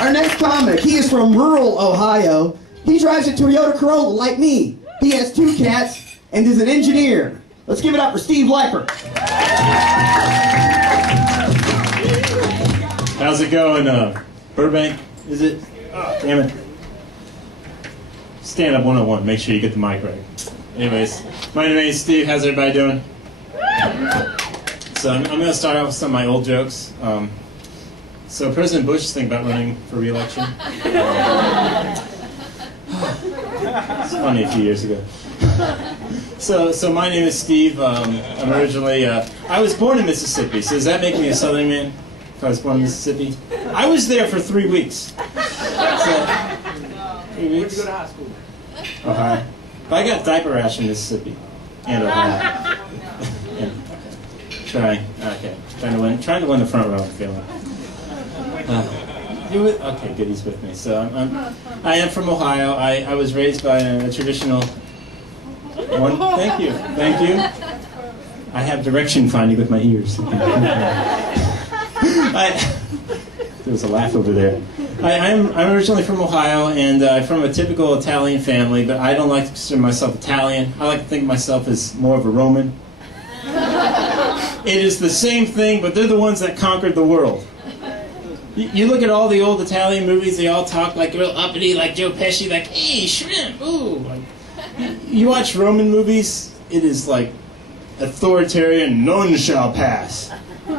Our next comic, he is from rural Ohio. He drives a Toyota Corolla like me. He has 2 cats and is an engineer. Let's give it up for Steve Leifer. How's it going, Burbank? Is it? Oh, damn it. Stand up 101. Make sure you get the mic right. Anyways, my name is Steve. How's everybody doing? So I'm going to start out with some of my old jokes. So President Bush is thinking about running for re-election. It's funny a few years ago. So my name is Steve. I'm originally, I was born in Mississippi, so does that make me a Southern man if I was born in Mississippi? I was there for 3 weeks. So, 3 weeks? Where'd you go to high school? Ohio. But I got diaper rash in Mississippi and Ohio. Yeah. Trying to win the front row, I'm feeling. Okay, good, he's with me. So I am from Ohio. I was raised by a traditional one. Thank you. I have direction finding with my ears. There was a laugh over there. I'm originally from Ohio, and I'm from a typical Italian family, but I don't like to consider myself Italian. I like to think of myself as more of a Roman. It is the same thing, but they're the ones that conquered the world. You look at all the old Italian movies, they all talk like real uppity, like Joe Pesci, like, hey, shrimp, ooh. Like, you watch Roman movies, it is like authoritarian, none shall pass.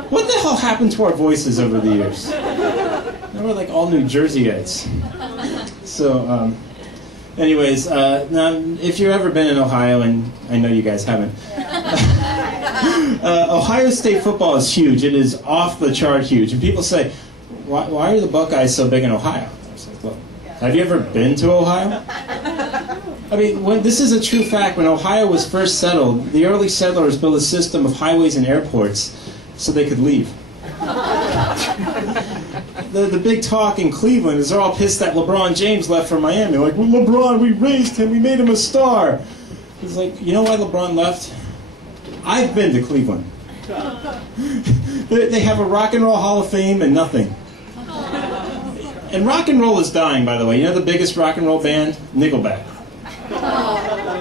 What the hell happened to our voices over the years? Now we're like all New Jerseyites. So, anyways, now if you've ever been in Ohio, and I know you guys haven't, Ohio State football is huge. It is off the chart huge. And people say, why are the Buckeyes so big in Ohio? I was like, well, have you ever been to Ohio? I mean, this is a true fact. When Ohio was first settled, the early settlers built a system of highways and airports so they could leave. The big talk in Cleveland is they're all pissed that LeBron James left for Miami. Like, well, LeBron, we raised him, we made him a star. It's like, you know why LeBron left? I've been to Cleveland. They have a Rock and Roll Hall of Fame and nothing. And rock and roll is dying, by the way. You know the biggest rock and roll band? Nickelback.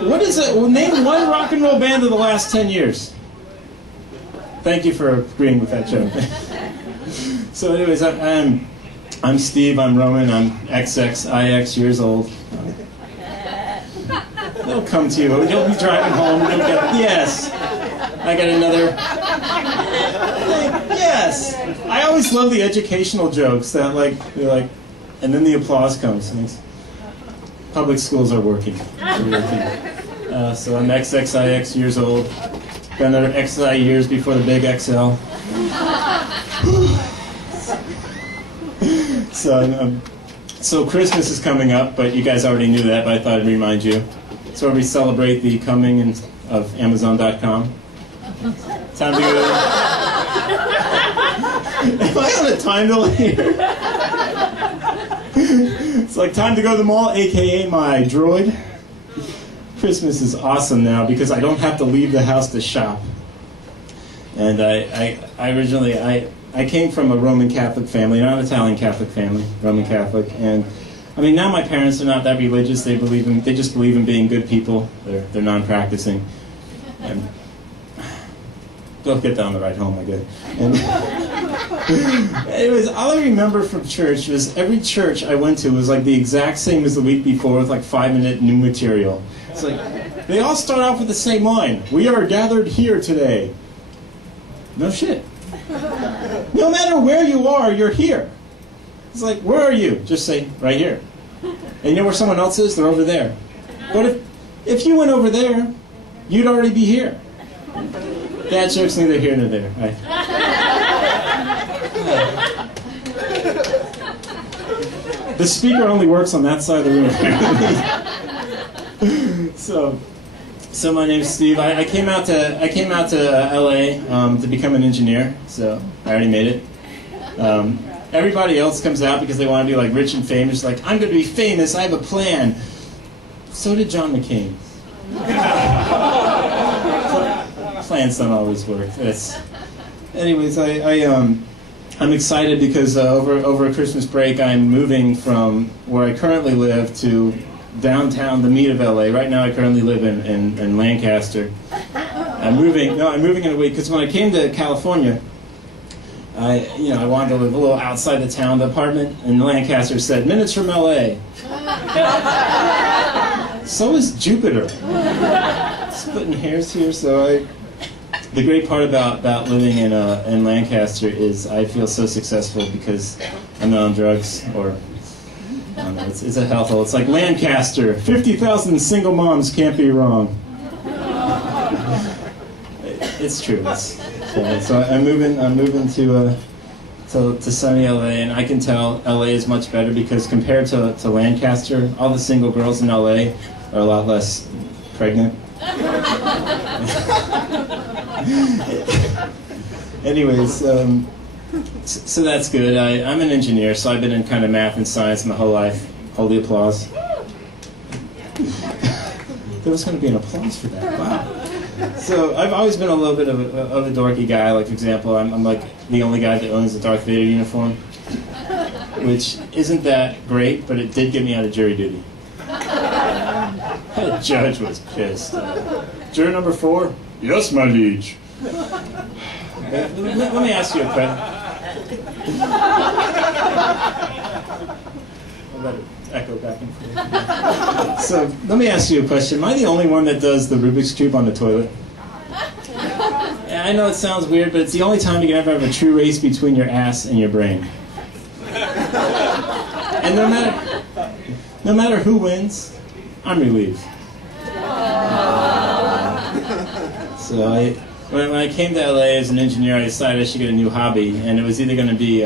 What is it? Well, name one rock and roll band of the last 10 years. Thank you for agreeing with that joke. So anyways, I'm Steve, I'm Roman, I'm XXIX years old. They'll come to you. You'll be driving home. You'll get, yes. I got another. Yes. I always love the educational jokes that they're like, and then the applause comes. And public schools are working. So I'm XXIX years old. Got another XI years before the big XL. So Christmas is coming up, but you guys already knew that, but I thought I'd remind you. So we celebrate the coming of Amazon.com. Time to go. Am I on a time delay here? It's like time to go to the mall, aka my droid. Christmas is awesome now because I don't have to leave the house to shop. And I originally came from a Roman Catholic family, not an Italian Catholic family, Roman Catholic, and I mean now my parents are not that religious. They just believe in being good people. They're non-practicing. And they'll get down the ride home, I guess. And anyways, all I remember from church was every church I went to was like the exact same as the week before with like 5-minute new material. It's like, they all start off with the same line. We are gathered here today. No shit. No matter where you are, you're here. It's like, where are you? Just say, right here. And you know where someone else is? They're over there. But if you went over there, you'd already be here. That joke's neither here nor there. Right? The speaker only works on that side of the room. So my name's Steve. I came out to LA to become an engineer. So I already made it. Everybody else comes out because they want to be like rich and famous. Like, I'm going to be famous. I have a plan. So did John McCain. Plans don't always work. Anyways, I'm excited because over Christmas break, I'm moving from where I currently live to downtown, the meat of LA. Right now, I currently live in Lancaster. I'm moving in a week because when I came to California, I wanted to live a little outside the town. The apartment in Lancaster said minutes from LA. So is Jupiter. Splitting hairs here. So the great part about living in Lancaster is I feel so successful because I'm not on drugs or. I don't know, it's a health hole. It's like Lancaster. 50,000 single moms can't be wrong. It's true. So I'm moving to sunny LA, and I can tell LA is much better because compared to Lancaster, all the single girls in LA are a lot less pregnant. Anyways, so that's good. I'm an engineer, so I've been in kind of math and science my whole life. Hold the applause. There was going to be an applause for that. Wow. So I've always been a little bit of a dorky guy. Like, for example, I'm like the only guy that owns a Darth Vader uniform, which isn't that great, but it did get me out of jury duty. The judge was pissed. Juror number 4? Yes, my liege. Let me ask you a question. I'll let it echo back and forth. So let me ask you a question. Am I the only one that does the Rubik's Cube on the toilet? I know it sounds weird, but it's the only time you can ever have a true race between your ass and your brain. And no matter who wins, I'm relieved. So when I came to LA as an engineer, I decided I should get a new hobby, and it was either going to be,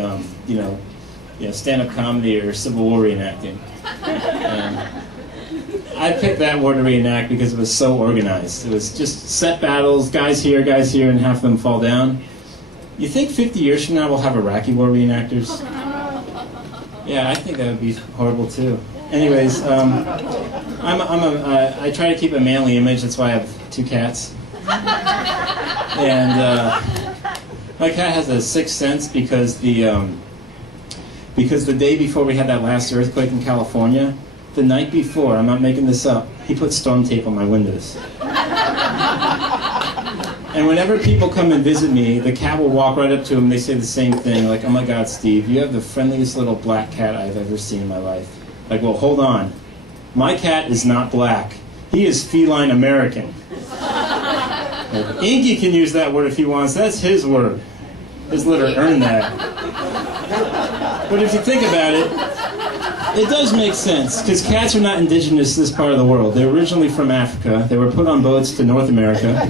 stand-up comedy or Civil War reenacting. And I picked that war to reenact because it was so organized. It was just set battles, guys here, and half of them fall down. You think 50 years from now we'll have Iraqi war reenactors? Yeah, I think that would be horrible too. Anyways, I try to keep a manly image. That's why I have 2 cats. And my cat has a sixth sense because the day before we had that last earthquake in California, the night before, I'm not making this up, he put storm tape on my windows. And whenever people come and visit me, the cat will walk right up to him and they say the same thing, like, "Oh my God, Steve, you have the friendliest little black cat I've ever seen in my life." Like, well, hold on. My cat is not black. He is feline American. Inky can use that word if he wants. That's his word. His litter earned that. But if you think about it, it does make sense, because cats are not indigenous to this part of the world. They're originally from Africa. They were put on boats to North America.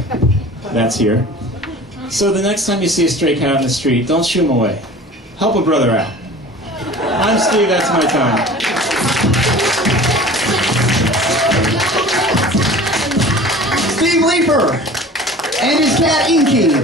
That's here. So the next time you see a stray cat on the street, don't shoo him away. Help a brother out. I'm Steve, that's my time. Steve Leifer and his cat Inky.